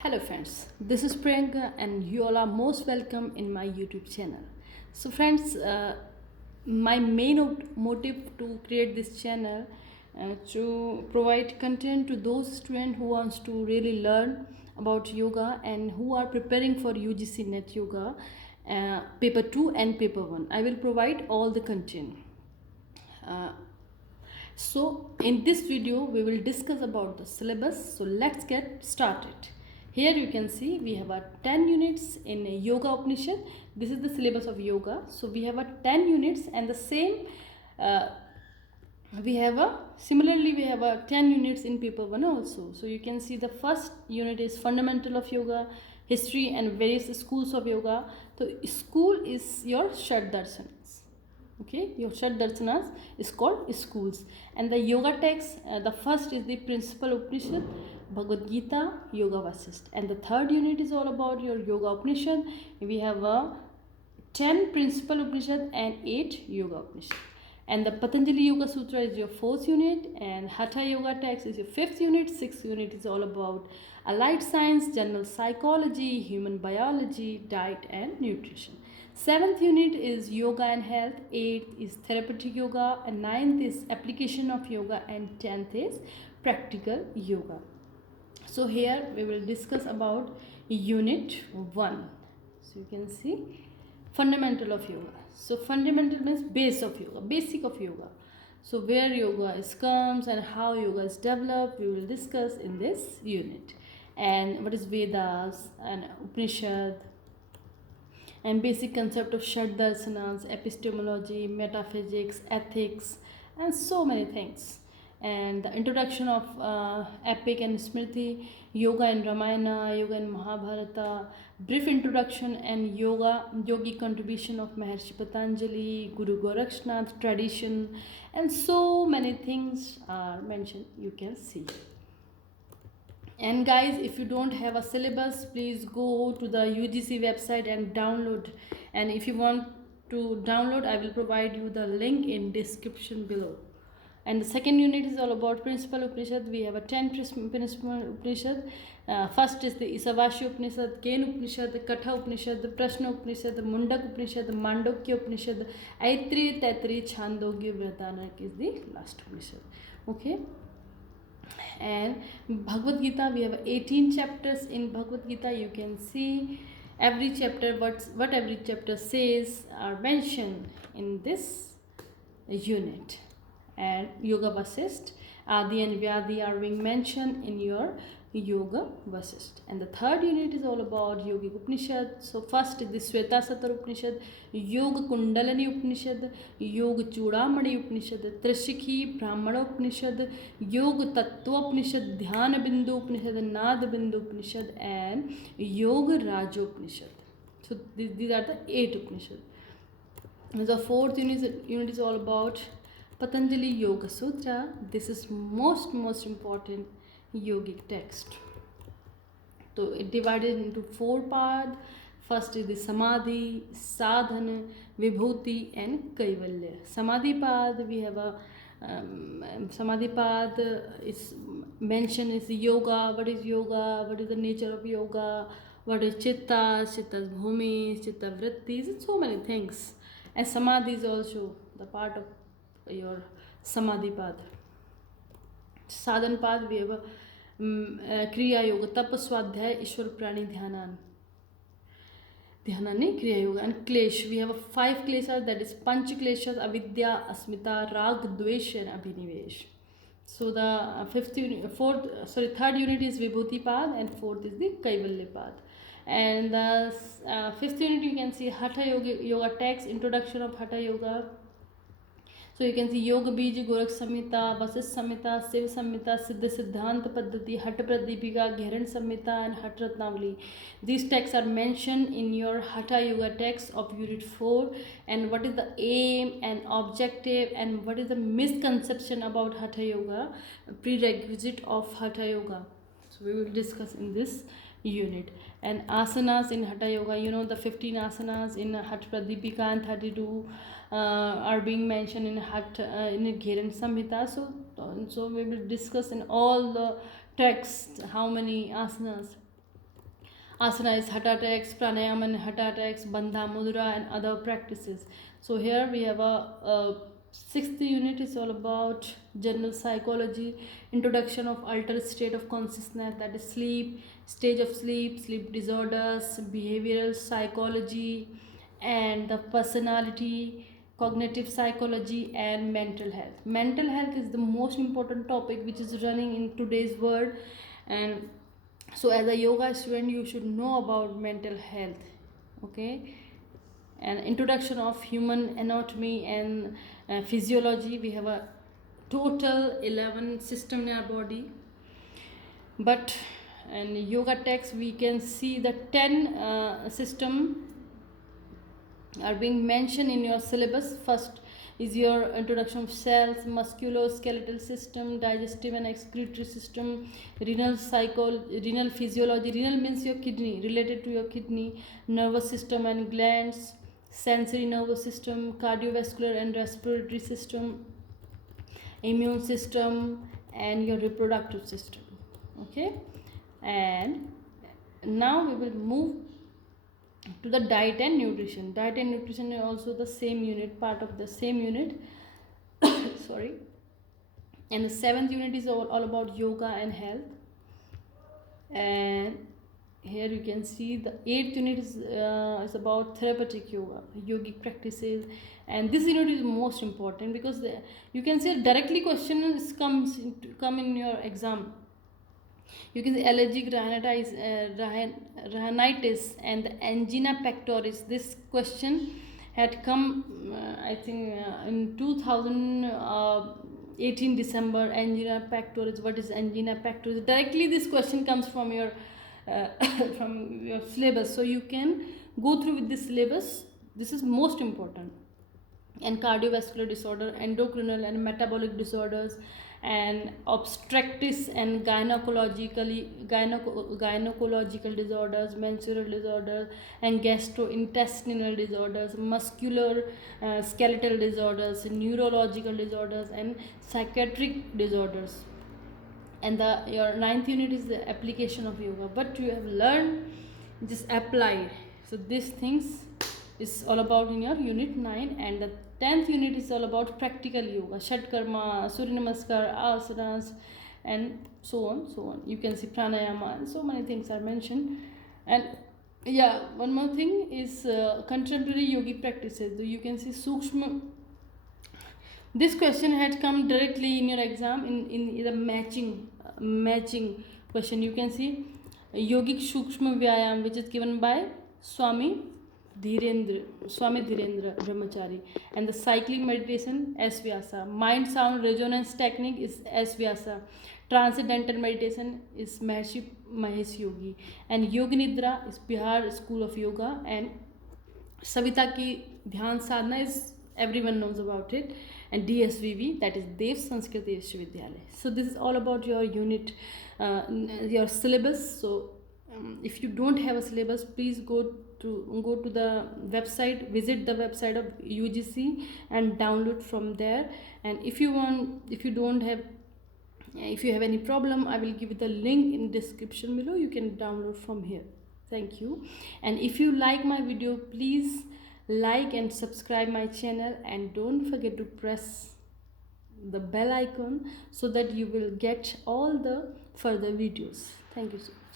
Hello friends, this is Priyanka and you all are most welcome in my YouTube channel. So friends, my main motive to create this channel to provide content to those students who wants to really learn about yoga and who are preparing for UGC NET Yoga paper 2 and paper 1. I will provide all the content. Uh, so in this video we will discuss about the syllabus. So let's get started. Here you can see we have a 10 units in Yoga Upanishad. This is the syllabus of yoga. So we have a 10 units and the same uh, we have a similarly we have a 10 units in paper 1 also. So you can see the first unit is fundamental of yoga, history and various schools of yoga. So school is your Shad Darsanas. Okay, your Shad Darsanas is called schools. And the yoga text, the first is the principal Upanishad, Bhagavad Gita, Yoga Vasisht. And the third unit is all about your Yoga Upanishad. We have a 10 principal Upanishad and 8 Yoga Upanishad. And the Patanjali Yoga Sutra is your fourth unit, and Hatha Yoga text is your fifth unit. Sixth unit is all about allied science, general psychology, human biology, diet and nutrition. Seventh unit is yoga and health. Eighth is therapeutic yoga, and ninth is application of yoga, and 10th is practical yoga. So here we will discuss about unit 1. So you can see fundamental of yoga. So fundamental means base of yoga, basic of yoga. So where yoga is comes and how yoga is developed, we will discuss in this unit. And what is Vedas and Upanishad and basic concept of Shad Darsanas, epistemology, metaphysics, ethics, and so many things. And the introduction of epic and Smriti, yoga and Ramayana, yoga and Mahabharata, brief introduction and yogi contribution of Maharshi Patanjali, Guru Gorakshnath, tradition, and so many things are mentioned. You can see. And guys, if you don't have a syllabus, please go to the UGC website and download. And if you want to download, I will provide you the link in description below. And the second unit is all about principal Upanishad. We have a 10 principal Upanishad. First is the Isavashi Upanishad, Ken Upanishad, the Katha Upanishad, the Prashna Upanishad, the Mundak Upanishad, the Mandukya Upanishad, Aitri, Taitri, Chandogya, Vratanak is the last Upanishad. Okay. And Bhagavad Gita, we have 18 chapters in Bhagavad Gita. You can see every chapter, what every chapter says are mentioned in this unit. And Yoga Vasisht, Adi and Vyadi are being mentioned in your Yoga Vasisht. And the third unit is all about Yogic Upanishad. So first is the Swetasatar Upanishad, Yoga Kundalani Upanishad, Yoga Chudamani Upanishad, Trishikhi Brahmana Upanishad, Yoga Tattva Upanishad, Dhyana Bindu Upanishad, Nada Bindu Upanishad, and Yoga Raja Upanishad. So these are the 8 Upanishads. The fourth unit is all about Patanjali Yoga Sutra. This is most important yogic text. So it divided into 4 parts. First is the Samadhi, Sadhana, Vibhuti and Kaivalya. Samadhi Pad, we have a Samadhi Pad is mentioned is yoga. What is yoga? What is the nature of yoga? What is Chitta, Chitta's Bhumi, Chitta Vrittis, and so many things. And Samadhi is also the part of your Samadhi Pad. Sadhan Pad, we have a Kriya Yoga, Tapa Swadhyay, Ishwar Prani Dhyanan. Dhyanani, Kriya Yoga. And Klesh, we have 5 kleshas, that is Panch kleshas, Avidya, Asmita, Rag, Dvesh and Abhinivesh. So the third unit is Vibhuti Pad and fourth is the Kaivalya Pad. And the fifth unit you can see Hatha Yoga text, introduction of Hatha Yoga. So you can see Yoga Bij, Gorakh Samhita, Vasisht Samhita, Shiv Samhita, Siddha Siddhanta Paddhati, Hatha Pradipika, Gheran Samhita and Hatha Ratnavali. These texts are mentioned in your Hatha Yoga text of Unit 4, and what is the aim and objective and what is the misconception about Hatha Yoga, prerequisite of Hatha Yoga. So we will discuss in this unit. And asanas in Hatha Yoga, you know the 15 asanas in Hatha Pradipika and 32 are being mentioned in Gheran Samhita. So we will discuss in all the texts how many asanas Asana is hatha attacks, pranayama and hatha attacks, bandha mudra and other practices. So here we have a sixth unit is all about general psychology, introduction of altered state of consciousness, that is sleep, stage of sleep, sleep disorders, behavioral psychology, and the personality, cognitive psychology, and mental health. Mental health is the most important topic which is running in today's world, and so as a yoga student you should know about mental health. Okay, and introduction of human anatomy and physiology. We have a total 11 system in our body, but in yoga text we can see the 10 system are being mentioned in your syllabus. First is your introduction of cells, musculoskeletal system, digestive and excretory system, renal physiology. Renal means your kidney, related to your kidney, nervous system and glands, sensory nervous system, cardiovascular and respiratory system, immune system, and your reproductive system. Okay, and now we will move to the diet and nutrition. Diet and nutrition are also the same unit, part of the same unit. Sorry. And the seventh unit is all about yoga and health. And here you can see the eighth unit is about therapeutic yoga, yogic practices. And this unit is most important because you can see directly questions come in your exam. You can see allergic rhinitis and the angina pectoris. This question had come, I think, in 2018 December. Angina pectoris. What is angina pectoris? Directly, this question comes from your from your syllabus, so you can go through with this syllabus. This is most important. And cardiovascular disorder, endocrinal and metabolic disorders, and obstetrics and gynecological disorders, menstrual disorders, and gastrointestinal disorders, muscular skeletal disorders, neurological disorders, and psychiatric disorders. And your ninth unit is the application of yoga. But you have learned, just apply. So these things is all about in your unit 9. And the 10th unit is all about practical yoga, Shatkarma, Surya Namaskar, asanas, and so on. You can see pranayama, and so many things are mentioned. And yeah, one more thing is contemporary yogic practices. So you can see Sukshma. This question had come directly in your exam in the matching question. You can see yogic Sukshma Vyayam, which is given by Swami Dhirendra Brahmachari, and the cycling meditation S Vyasa. Mind sound resonance technique is S Vyasa. Transcendental meditation is Maharishi Mahesh Yogi, and Yoga Nidra is Bihar School of Yoga, and Savita ki Dhyan Sadhana is everyone knows about it, and DSVV, that is Dev Sanskriti Vishwavidyalaya. So this is all about your unit, your syllabus. So if you don't have a syllabus, please go to the website, visit the website of UGC and download from there. And if you have any problem, I will give you the link in description below. You can download from here. Thank you. And if you like my video, please like and subscribe my channel, and don't forget to press the bell icon so that you will get all the further videos. Thank you so much.